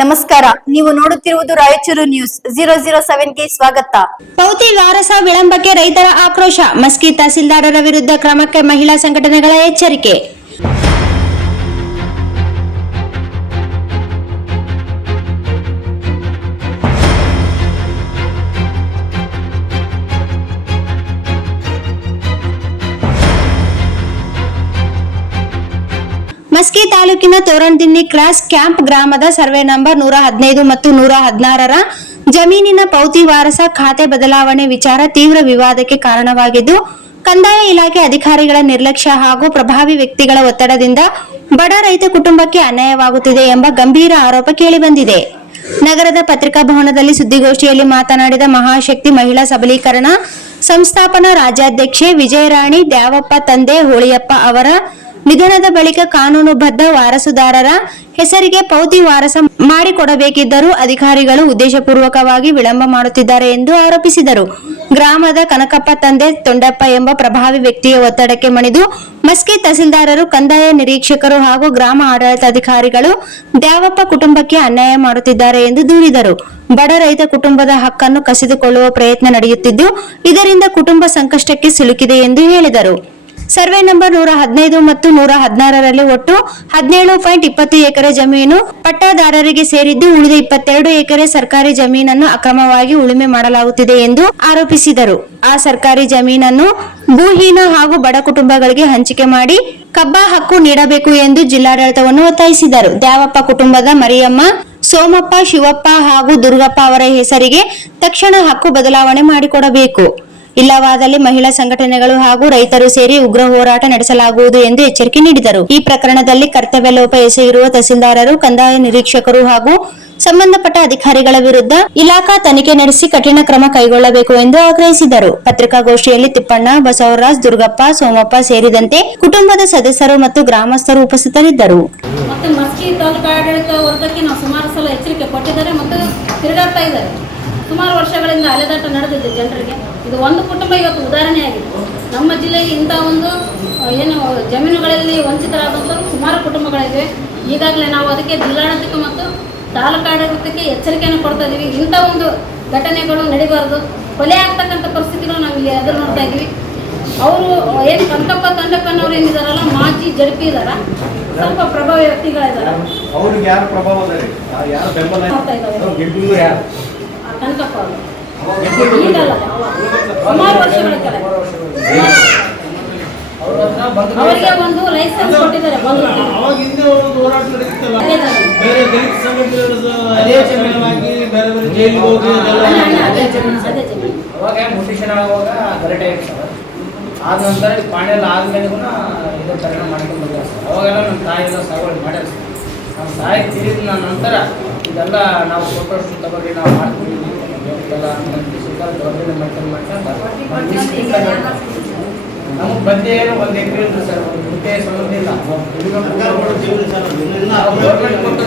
ನಮಸ್ಕಾರ, ನೀವು ನೋಡುತ್ತಿರುವುದು ರಾಯಚೂರು ನ್ಯೂಸ್ 007ಗೆ ಸ್ವಾಗತ. ಪೌತಿ ವಾರಸ ವಿಳಂಬಕ್ಕೆ ರೈತರ ಆಕ್ರೋಶ, ಮಸ್ಕಿ ತಹಸೀಲ್ದಾರರ ವಿರುದ್ಧ ಕ್ರಮಕ್ಕೆ ಮಹಿಳಾ ಸಂಘಟನೆಗಳ ಎಚ್ಚರಿಕೆ. ಮಸ್ಕಿ ತಾಲೂಕಿನ ತೋರಣದಿನ್ನಿ ಕ್ರಾಸ್ ಕ್ಯಾಂಪ್ ಗ್ರಾಮದ ಸರ್ವೆ ನಂಬರ್ 115 ಮತ್ತು 116ರ ಜಮೀನಿನ ಪೌತಿ ವಾರಸ ಖಾತೆ ಬದಲಾವಣೆ ವಿಚಾರ ತೀವ್ರ ವಿವಾದಕ್ಕೆ ಕಾರಣವಾಗಿದ್ದು, ಕಂದಾಯ ಇಲಾಖೆ ಅಧಿಕಾರಿಗಳ ನಿರ್ಲಕ್ಷ್ಯ ಹಾಗೂ ಪ್ರಭಾವಿ ವ್ಯಕ್ತಿಗಳ ಒತ್ತಡದಿಂದ ಬಡ ರೈತ ಕುಟುಂಬಕ್ಕೆ ಅನ್ಯಾಯವಾಗುತ್ತಿದೆ ಎಂಬ ಗಂಭೀರ ಆರೋಪ ಕೇಳಿಬಂದಿದೆ. ನಗರದ ಪತ್ರಿಕಾ ಭವನದಲ್ಲಿ ಸುದ್ದಿಗೋಷ್ಠಿಯಲ್ಲಿ ಮಾತನಾಡಿದ ಮಹಾಶಕ್ತಿ ಮಹಿಳಾ ಸಬಲೀಕರಣ ಸಂಸ್ಥಾಪನಾ ರಾಜ್ಯಾಧ್ಯಕ್ಷೆ ವಿಜಯರಾಣಿ ದ್ಯಾವಪ್ಪ ತಂದೆ ಹೋಳಿಯಪ್ಪ ಅವರ ನಿಧನದ ಬಳಿಕ ಕಾನೂನುಬದ್ಧ ವಾರಸುದಾರರ ಹೆಸರಿಗೆ ಪೌತಿ ವಾರಸ ಮಾಡಿಕೊಡಬೇಕಿದ್ದರೂ ಅಧಿಕಾರಿಗಳು ಉದ್ದೇಶಪೂರ್ವಕವಾಗಿ ವಿಳಂಬ ಮಾಡುತ್ತಿದ್ದಾರೆ ಎಂದು ಆರೋಪಿಸಿದರು. ಗ್ರಾಮದ ಕನಕಪ್ಪ ತಂದೆ ತೊಂಡಪ್ಪ ಎಂಬ ಪ್ರಭಾವಿ ವ್ಯಕ್ತಿಯ ಒತ್ತಡಕ್ಕೆ ಮಣಿದು ಮಸ್ಕಿ ತಹಸೀಲ್ದಾರರು, ಕಂದಾಯ ನಿರೀಕ್ಷಕರು ಹಾಗೂ ಗ್ರಾಮ ಆಡಳಿತಾಧಿಕಾರಿಗಳು ದ್ಯಾವಪ್ಪ ಕುಟುಂಬಕ್ಕೆ ಅನ್ಯಾಯ ಮಾಡುತ್ತಿದ್ದಾರೆ ಎಂದು ದೂರಿದರು. ಬಡ ರೈತ ಕುಟುಂಬದ ಹಕ್ಕನ್ನು ಕಸಿದುಕೊಳ್ಳುವ ಪ್ರಯತ್ನ ನಡೆಯುತ್ತಿದ್ದು, ಇದರಿಂದ ಕುಟುಂಬ ಸಂಕಷ್ಟಕ್ಕೆ ಸಿಲುಕಿದೆ ಎಂದು ಹೇಳಿದರು. ಸರ್ವೆ ನಂಬರ್ 115 ಮತ್ತು 116ರಲ್ಲಿ ಒಟ್ಟು 17.20 ಎಕರೆ ಜಮೀನು ಪಟ್ಟಾದಾರರಿಗೆ ಸೇರಿದ್ದು, ಉಳಿದ 22 ಎಕರೆ ಸರ್ಕಾರಿ ಜಮೀನನ್ನು ಅಕ್ರಮವಾಗಿ ಉಳುಮೆ ಮಾಡಲಾಗುತ್ತಿದೆ ಎಂದು ಆರೋಪಿಸಿದರು. ಆ ಸರ್ಕಾರಿ ಜಮೀನನ್ನು ಭೂಹೀನ ಹಾಗೂ ಬಡ ಕುಟುಂಬಗಳಿಗೆ ಹಂಚಿಕೆ ಮಾಡಿ ಕಬ್ಬ ಹಕ್ಕು ನೀಡಬೇಕು ಎಂದು ಜಿಲ್ಲಾಡಳಿತವನ್ನು ಒತ್ತಾಯಿಸಿದರು. ದ್ಯಾವಪ್ಪ ಕುಟುಂಬದ ಮರಿಯಮ್ಮ, ಸೋಮಪ್ಪ, ಶಿವಪ್ಪ ಹಾಗೂ ದುರ್ಗಪ್ಪ ಅವರ ಹೆಸರಿಗೆ ತಕ್ಷಣ ಹಕ್ಕು ಬದಲಾವಣೆ ಮಾಡಿಕೊಡಬೇಕು. ಇಲ್ಲವಾದಲ್ಲಿ ಮಹಿಳಾ ಸಂಘಟನೆಗಳು ಹಾಗೂ ರೈತರು ಸೇರಿ ಉಗ್ರ ಹೋರಾಟ ನಡೆಸಲಾಗುವುದು ಎಂದು ಎಚ್ಚರಿಕೆ ನೀಡಿದರು. ಈ ಪ್ರಕರಣದಲ್ಲಿ ಕರ್ತವ್ಯ ಲೋಪ ಎಸಗಿರುವ ತಹಸೀಲ್ದಾರರು, ಕಂದಾಯ ನಿರೀಕ್ಷಕರು ಹಾಗೂ ಸಂಬಂಧಪಟ್ಟ ಅಧಿಕಾರಿಗಳ ವಿರುದ್ಧ ಇಲಾಖಾ ತನಿಖೆ ನಡೆಸಿ ಕಠಿಣ ಕ್ರಮ ಕೈಗೊಳ್ಳಬೇಕು ಎಂದು ಆಗ್ರಹಿಸಿದರು. ಪತ್ರಿಕಾಗೋಷ್ಠಿಯಲ್ಲಿ ತಿಪ್ಪಣ್ಣ, ಬಸವರಾಜ್, ದುರ್ಗಪ್ಪ, ಸೋಮಪ್ಪ ಸೇರಿದಂತೆ ಕುಟುಂಬದ ಸದಸ್ಯರು ಮತ್ತು ಗ್ರಾಮಸ್ಥರು ಉಪಸ್ಥಿತರಿದ್ದರು. ಮತ್ತೆ ಮಸ್ಕಿ ತಾಲೂಕು ಆಡಳಿತ ವರ್ಗಕ್ಕೆ ನಾವು ಸುಮಾರು ಸಲ ಎಚ್ಚರಿಕೆ ಕೊಟ್ಟಿದ್ದಾರೆ ಮತ್ತು ತಿರುಗಾಡ್ತಾ ಇದ್ದಾರೆ. ಸುಮಾರು ವರ್ಷಗಳಿಂದ ಅಲೆದಾಟ ನಡೆದಿದೆ ಜನರಿಗೆ. ಇದು ಒಂದು ಕುಟುಂಬ ಇವತ್ತು ಉದಾಹರಣೆಯಾಗಿದೆ. ನಮ್ಮ ಜಿಲ್ಲೆಯಲ್ಲಿ ಇಂಥ ಒಂದು ಜಮೀನುಗಳಲ್ಲಿ ವಂಚಿತರಾದಂಥವ್ರು ಸುಮಾರು ಕುಟುಂಬಗಳಿವೆ. ಈಗಾಗಲೇ ನಾವು ಅದಕ್ಕೆ ಜಿಲ್ಲಾಡಳಿತಕ್ಕೆ ಮತ್ತು ತಾಲೂಕು ಆಡಳಿತಕ್ಕೆ ಎಚ್ಚರಿಕೆಯನ್ನು ಕೊಡ್ತಾ ಇದ್ದೀವಿ. ಇಂಥ ಒಂದು ಘಟನೆಗಳು ನಡೀಬಾರ್ದು. ಕೊಲೆ ಆಗ್ತಕ್ಕಂಥ ಪರಿಸ್ಥಿತಿಗಳು ನಾವು ಇಲ್ಲಿ ಎದುರು ನೋಡ್ತಾ ಇದ್ದೀವಿ. ಅವರು ಕನಕಪ್ಪ ತಂಡಪ್ಪನವ್ರು ಏನಿದಾರಲ್ಲ, ಮಾಜಿ ಜಡ್ಪಿ ಇದಾರ, ಸ್ವಲ್ಪ ಪ್ರಭಾವಿ ವ್ಯಕ್ತಿಗಳಿದ್ದಾರೆ. ಕನಕಪ್ಪ ಅವರು ಈಗಲ್ಲ, ಸುಮಾರು ವರ್ಷಗಳ ಕೆಳಗೆ ಅವರಿಗೆ ಒಂದು ಲೈಸೆನ್ಸ್ ಕೊಟ್ಟಿದ್ದಾರೆ. ಆದ ನಂತರ ಪಾಣಿಯೆಲ್ಲ ಆದ್ಮೇಲೆ ಇದು ಪರಿಣಾಮ ಮಾಡ್ಕೊಂಡು ಬಂದ ಅವಾಗೆಲ್ಲ ನಮ್ಮ ತಾಯಿಯೆಲ್ಲ ಸಾಗುವಳಿ ಮಾಡ್ಯಾರ. ನಮ್ಮ ತಾಯಿ ತಿರಿದ ನಂತರ ಇದೆಲ್ಲ ನಾವು ಫೋಟೋಸ್ ತಗೊಂಡು ನಾವು ಮಾಡ್ತೀವಿ ನಮಗೆ ಬಂದೇ ಏನು 1 ಎಕರೆ ಇತ್ತು ಸರ್. ಒಂದು ಗುಂಟೆ ಸಂಬಂಧ ಇಲ್ಲ. ಗೌರ್ಮೆಂಟ್ ಕೊಟ್ಟು